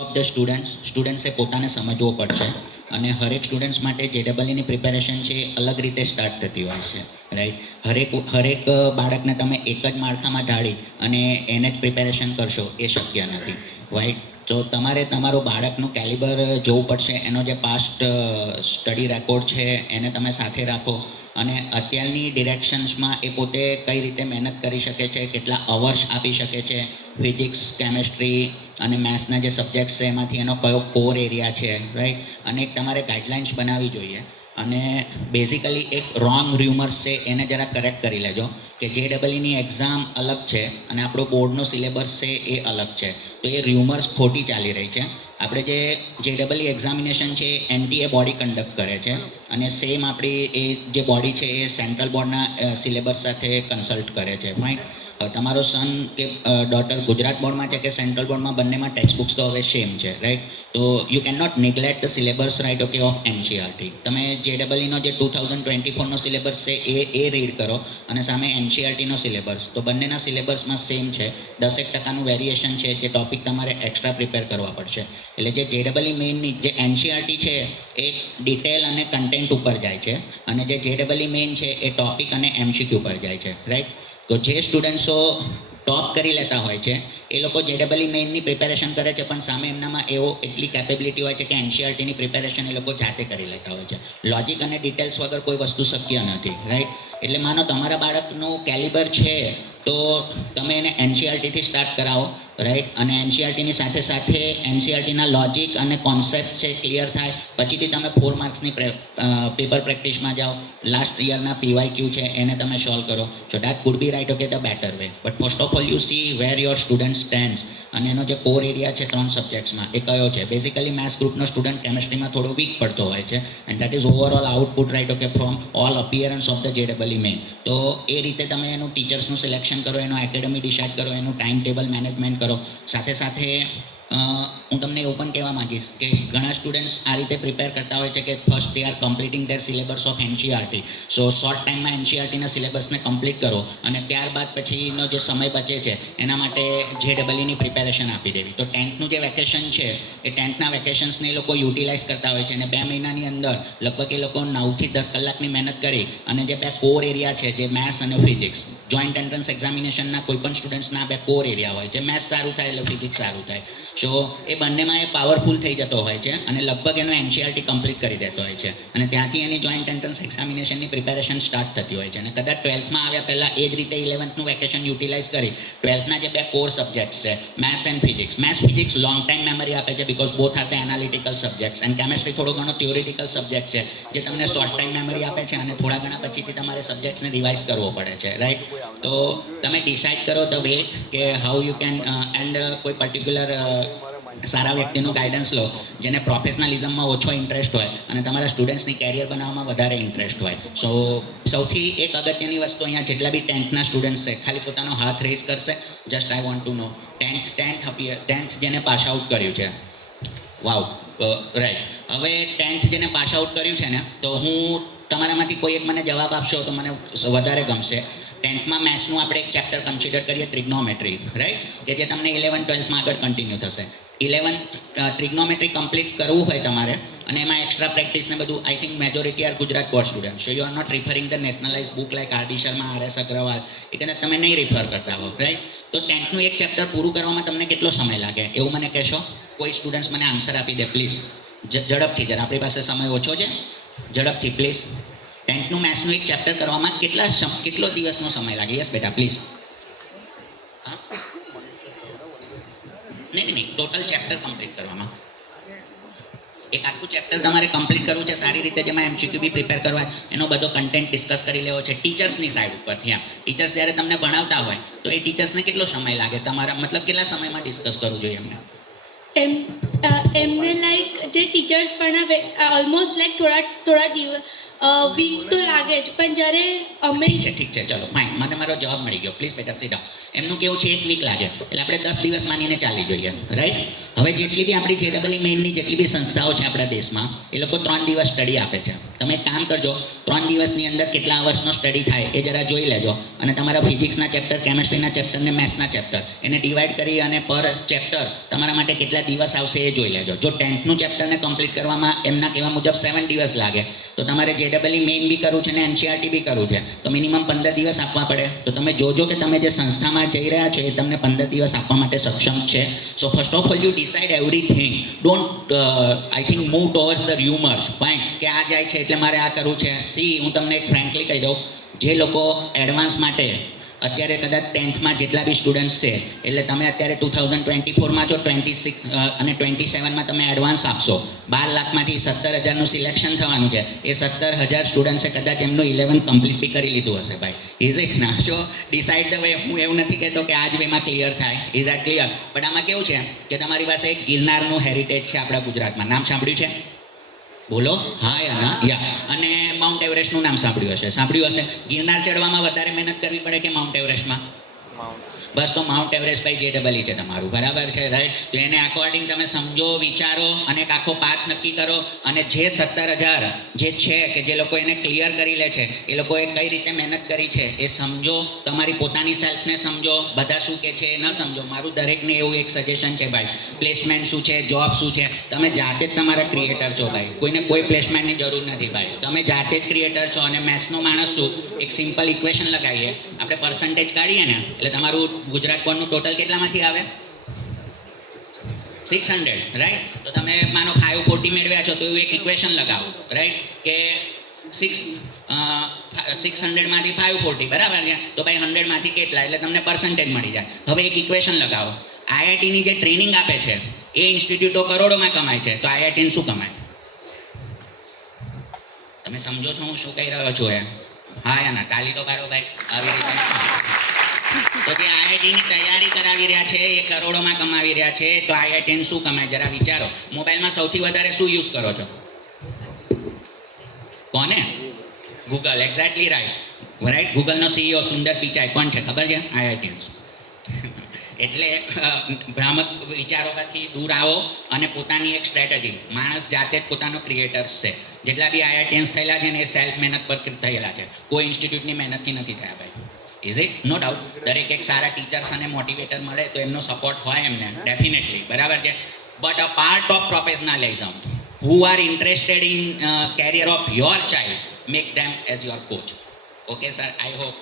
Of the સ્ટુડન્ટ્સે પોતાને સમજવો પડશે અને હરેક સ્ટુડન્ટ્સ માટે જેડબલઈની પ્રિપેરેશન છે એ અલગ રીતે સ્ટાર્ટ થતી હોય છે, રાઈટ. હરેક બાળકને તમે એક જ માળખામાં ઢાળી અને એને જ પ્રિપેરેશન કરશો એ શક્ય નથી, રાઈટ. તો તમારે તમારું બાળકનું કેલિબર જોવું પડશે, એનો જે પાસ્ટ સ્ટડી રેકોર્ડ છે એને તમે સાથે રાખો અને અત્યારની ડિરેક્શન્સમાં એ પોતે કઈ રીતે મહેનત કરી શકે છે, કેટલા અવર્સ આપી શકે છે, ફિઝિક્સ, કેમેસ્ટ્રી અને મેથ્સના જે સબ્જેક્ટ્સ છે એમાંથી એનો કયો કોર એરિયા છે, રાઈટ. અને એક તમારે ગાઈડલાઇન્સ બનાવવી જોઈએ અને બેઝિકલી એક રોંગ ર્યુમર્સ છે એને જરા કરેક્ટ કરી લેજો કે જેડબલઈની એક્ઝામ અલગ છે અને આપણો બોર્ડનો સિલેબસ છે એ અલગ છે, તો એ ર્યુમર્સ ખોટી ચાલી રહી છે. આપણે જે જેડબલઈ એક્ઝામિનેશન છે એનટીએ બોડી કન્ડક્ટ કરે છે અને સેમ આપણી એ જે બોડી છે એ સેન્ટ્રલ બોર્ડના સિલેબસ સાથે કન્સલ્ટ કરે છે, ફાઇન. તમારો સન કે ડોટર ગુજરાત બોર્ડમાં છે કે સેન્ટ્રલ બોર્ડમાં, બંનેમાં ટેક્સ્ટ બુક્સ તો હવે સેમ છે, રાઈટ. તો you can not neglect the syllabus, right, okay, of NCERT. તમે જેડબલઈનો જે 2024નો સિલેબસ છે એ રીડ કરો અને સામે એનસીઆરટીનો સિલેબસ, તો બંનેના સિલેબસમાં સેમ છે. 10% વેરિએશન છે, જે ટોપિક તમારે એક્સ્ટ્રા પ્રિપેર કરવા પડશે. એટલે જે જેડબલઈ મેઇનની જે એનસીઆરટી છે એ ડિટેલ અને કન્ટેન્ટ ઉપર જાય છે અને જે જેડબલઈ મેઇન છે એ ટોપિક અને એમસીક્યુ પર જાય છે, રાઈટ. તો જે સ્ટુડન્ટ્સો ટોપ કરી લેતા હોય છે એ લોકો જેડબલઈ મેઇનની પ્રિપેરેશન કરે છે, પણ સામે એમનામાં એટલી કેપેબિલિટી હોય છે કે એનસીઆરટીની પ્રિપેરેશન એ લોકો જાતે કરી લેતા હોય છે. લોજિક અને ડિટેલ્સ વગર કોઈ વસ્તુ શક્ય નથી, રાઈટ. એટલે માનો તમારા બાળકનું કેલિબર છે તો તમે એને એનસીઆરટીથી સ્ટાર્ટ કરાવો, રાઈટ. અને એનસીઆરટીની સાથે સાથે એનસીઆરટીના લોજિક અને કોન્સેપ્ટ છે ક્લિયર થાય પછીથી તમે 4 માર્ક્સની પેપર પ્રેક્ટિસમાં જાઓ. લાસ્ટ યરના પીવાયક્યુ છે એને તમે સોલ્વ કરો. So that could be right, okay, the better way. But first of all you see where your student stands અને એનો જે કોર એરિયા છે 3 સબ્જેક્ટ્સમાં એ કયો છે. બેઝિકલી મેથ્સ ગ્રુપનો સ્ટુડન્ટ કેમેસ્ટ્રીમાં થોડો વીક પડતો હોય છે and that is overall output, right, okay, from all appearance of the જેડબલઈ મેઇન. તો એ રીતે તમે એનું ટીચર્સનું સિલેક્શન કરો, એનો એકેડમી ડિસાઇડ કરો, એનું ટાઈમ ટેબલ મેનેજમેન્ટ કરો. સાથે સાથે હું તમને એવું પણ કહેવા માંગીશ કે ઘણા સ્ટુડન્ટ્સ આ રીતે પ્રિપેર કરતા હોય છે કે first they are completing there syllabus of NCERT. So short ટાઈમમાં એનસીઆરટીના સિલેબસને કમ્પ્લીટ કરો અને ત્યારબાદ પછીનો જે સમય બચે છે એના માટે જેડબલઈની પ્રિપેરેશન આપી દેવી. તો 10thનું જે વેકેશન છે એ 10thના વેકેશન્સને એ લોકો યુટિલાઇઝ કરતા હોય છે અને 2 મહિનાની અંદર લગભગ એ લોકો 9 થી 10 કલાકની મહેનત કરી અને જે 2 કોર એરિયા છે, જે મેથ્સ અને ફિઝિક્સ, જોઈન્ટ એન્ટ્રન્સ એક્ઝામિનેશનના કોઈ પણ સ્ટુડન્ટ્સના 2 કોર એરિયા હોય છે. મેથ્સ સારું થાય એટલે ફિઝિક્સ સારું થાય. સો એ બંનેમાં એ પાવરફુલ થઈ જતો હોય છે અને લગભગ એનો એનસીઆરટી કમ્પ્લીટ કરી દેતો હોય છે અને ત્યાંથી એની જોઈન્ટ એન્ટ્રન્સ એક્ઝામિનેશનની પ્રિપેરેશન સ્ટાર્ટ થતી હોય છે અને કદાચ 12thમાં આવ્યા પહેલાં એ જ રીતે 11thનું વેકેશન યુટિલાઇઝ કરી 12thના જે 2 કોર સબ્જેક્ટ્સ છે, maths and physics. Maths physics long time memory આપે છે because both are the analytical subjects and chemistry થોડો ઘણો થિયોરિટિકલ સબ્જેક્ટ છે જે તમને શોર્ટ ટાઈમ મેમરી આપે છે અને થોડા ઘણા પછીથી તમારે સબ્જેક્ટ્સને રિવાઇઝ કરવો પડે છે, રાઈટ. તો તમે ડિસાઇડ કરો ધ વે કે હાઉ યુ કેન એન્ડ કોઈ પર્ટિક્યુલર સારા વ્યક્તિનું ગાઈડન્સ લો જેને પ્રોફેશનલિઝમમાં ઓછો ઇન્ટરેસ્ટ હોય અને તમારા સ્ટુડન્ટ્સની કેરિયર બનાવવામાં વધારે ઇન્ટરેસ્ટ હોય. સો સૌથી એક અગત્યની વસ્તુ અહીંયા જેટલા બી 10thના સ્ટુડન્ટ્સ છે ખાલી પોતાનો હાથ રેઝ કરશે. Just I want to know 10th જેને પાસ આઉટ કર્યું છે. Wow, right. હવે 10th જેને પાસ આઉટ કર્યું છે ને, તો હું તમારામાંથી કોઈ એક મને જવાબ આપશો તો મને વધારે ગમશે. 10thમાં મેથ્સનું આપણે એક ચેપ્ટર કન્સિડર કરીએ, ટ્રિગ્નોમેટ્રી, રાઈટ, કે જે તમને 11th-12thમાં આગળ કન્ટિન્યુ થશે. 11th ટ્રિગ્નોમેટ્રી કમ્પ્લીટ કરવું હોય તમારે અને એમાં એક્સ્ટ્રા પ્રેક્ટિસ ને બધું, I think majority are Gujarat board student. So you are not referring the nationalise book like R D Sharma, R S Agarwal, એ કદાચ તમે નહીં રિફર કરતા હો, રાઈટ. તો 10thનું એક ચેપ્ટર પૂરું કરવામાં તમને કેટલો સમય લાગે એવું મને કહેશો? કોઈ સ્ટુડન્ટ્સ મને આન્સર આપી દે પ્લીઝ, ઝડપથી. જરા આપણી પાસે સમય ઓછો છે, ઝડપથી પ્લીઝ. 10thનું મેથ્સનું એક ચેપ્ટર કરવામાં કેટલો દિવસનો સમય લાગે? યસ બેટા, પ્લીઝ. નહીં, ટોટલ ચેપ્ટર કમ્પ્લીટ કરવામાં એક આખું ચેપ્ટર તમારે કમ્પ્લીટ કરવું છે સારી રીતે, જેમાં એમસીક્યુ બી પ્રિપેર કરવા, એનો બધો કન્ટેન્ટ ડિસ્કસ કરી લેવો છે ટીચર્સની સાઈડ ઉપરથી. ટીચર્સ જ્યારે તમને ભણાવતા હોય તો એ ટીચર્સને કેટલો સમય લાગે તમારા, મતલબ કેટલા સમયમાં ડિસ્કસ કરવું જોઈએ એમને? એમને લાઈક જે ટીચર્સ ભણાવે ઓલમોસ્ટ લાઈક થોડા દિવસ વીક તો લાગે જ, પણ જ્યારે અમે ઠીક છે, ચલો ફાઇન, મને મારો જવાબ મળી ગયો. પ્લીઝ બેટા સીટ ડાઉન. એમનું કેવું છે 1 વીક લાગે, એટલે આપણે 10 દિવસ માનીને ચાલી જોઈએ, રાઈટ. હવે જેટલી બી આપણી જેડબલઈ મેઇનની જેટલી બી સંસ્થાઓ છે આપણા દેશમાં, એ લોકો 3 દિવસ સ્ટડી આપે છે. તમે એક કામ કરજો, 3 દિવસની અંદર કેટલા અવર્સનો સ્ટડી થાય એ જરા જોઈ લેજો, અને તમારા ફિઝિક્સના ચેપ્ટર, કેમેસ્ટ્રીના ચેપ્ટર ને મેથ્સના ચેપ્ટર એને ડિવાઈડ કરી અને પર ચેપ્ટર તમારા માટે કેટલા દિવસ આવશે એ જોઈ લેજો. જો 10th ચેપ્ટરને કમ્પ્લીટ કરવામાં એમના કહેવા મુજબ 7 દિવસ લાગે, તો તમારે જેડબલઈ મેઇન બી કરવું છે ને એનસીઆરટી બી કરવું છે, તો મિનિમમ 15 દિવસ આપવા પડે. તો તમે જોજો કે તમે જે સંસ્થામાં જઈ રહ્યા છો એ તમને 15 દિવસ આપવા માટે સક્ષમ છે. So first of all you decide everything. Don't I think move towards the rumours. Fine, કે આ જાય છે એટલે મારે આ કરવું છે. સી, હું તમને એક ફ્રેન્કલી કહી દઉં, જે લોકો એડવાન્સ માટે અત્યારે કદાચ 10thમાં જેટલા બી સ્ટુડન્ટ્સ છે, એટલે તમે અત્યારે 2024માં છો, 26 અને 27માં તમે એડવાન્સ આપશો, 12 લાખમાંથી 17,000નું સિલેક્શન થવાનું છે. એ 17,000 સ્ટુડન્ટ્સે કદાચ એમનું 11th કમ્પ્લીટ બી કરી લીધું હશે ભાઈ. ઇઝ ઇટ ના? સો ડિસાઇડ ધ વે. હું એવું નથી કહેતો કે આજ વેમાં ક્લિયર થાય, ઇઝ આટ ક્લિયર? બટ આમાં કેવું છે કે તમારી પાસે એક ગિરનારનું હેરિટેજ છે આપણા ગુજરાતમાં. નામ સાંભળ્યું છે? બોલો. હા યા યા. અને માઉન્ટ એવરેસ્ટનું નામ સાંભળ્યું હશે, સાંભળ્યું હશે. ગિરનાર ચડવામાં વધારે મહેનત કરવી પડે કે માઉન્ટ એવરેસ્ટમાં? બસ, તો માઉન્ટ એવરેસ્ટ ભાઈ જેડબલઈ છે તમારું, બરાબર છે, રાઈટ. તો એને અકોર્ડિંગ તમે સમજો, વિચારો અને એક આખો પાથ નક્કી કરો, અને જે 17,000 જે છે કે જે લોકો એને ક્લિયર કરી લે છે, એ લોકોએ કઈ રીતે મહેનત કરી છે એ સમજો. તમારી પોતાની સેલ્ફને સમજો. બધા શું કે છે એ ન સમજો. મારું દરેકને એવું એક સજેશન છે ભાઈ, પ્લેસમેન્ટ શું છે, જોબ શું છે, તમે જાતે જ તમારા ક્રિએટર છો ભાઈ. કોઈને કોઈ પ્લેસમેન્ટની જરૂર નથી ભાઈ. તમે જાતે જ ક્રિએટર છો. અને મેથ્સનો માણસ શું, એક સિમ્પલ ઇક્વેશન લગાવીએ, આપણે પર્સન્ટેજ કાઢીએ ને, એટલે તમારું ગુજરાત બોર્ડનું ટોટલ કેટલામાંથી આવે? 600, રાઈટ. તો તમે માનો 540 મેળવ્યા છો, તો એવું એક ઇક્વેશન લગાવો, રાઈટ, કે 600માંથી 540, બરાબર છે. તો ભાઈ 100માંથી કેટલા, એટલે તમને પર્સન્ટેજ મળી જાય. હવે એક ઇક્વેશન લગાવો, આઈઆઈટીની જે ટ્રેનિંગ આપે છે એ ઇન્સ્ટિટ્યૂટો કરોડોમાં કમાય છે, તો આઈઆઈટીને શું કમાય? તમે સમજો છો હું શું કહી રહ્યો છું એ? હા યા ના? તાલી તો પાડો ભાઈ. આવી રીતે તો જે આઈઆઈટીની તૈયારી કરાવી રહ્યા છે એ કરોડોમાં કમાવી રહ્યા છે, તો આઈઆઈટીને શું કમાય જરા વિચારો. મોબાઈલમાં સૌથી વધારે શું યુઝ કરો છો? કોને? ગૂગલ. Exactly right, right. ગૂગલનો સીઈઓ સુંદર પિચાઈ કોણ છે ખબર છે? આઈઆઈટીએન્સ. એટલે ભ્રામક વિચારોથી દૂર આવો અને પોતાની એક સ્ટ્રેટેજી, માણસ જાતે જ પોતાનો ક્રિએટર્સ છે. જેટલા બી આઈઆઈટીએન્સ થયેલા છે ને એ સેલ્ફ મહેનત પર થયેલા છે, કોઈ ઇન્સ્ટિટ્યૂટની મહેનતથી નથી થયા ભાઈ. Is it? No doubt. દરેક એક સારા ટીચર્સ અને મોટિવેટર મળે તો એમનો સપોર્ટ હોય એમને, ડેફિનેટલી, બરાબર છે. But a part of professionalism, who are interested in career of your child, make them as your coach. Okay sir, I hope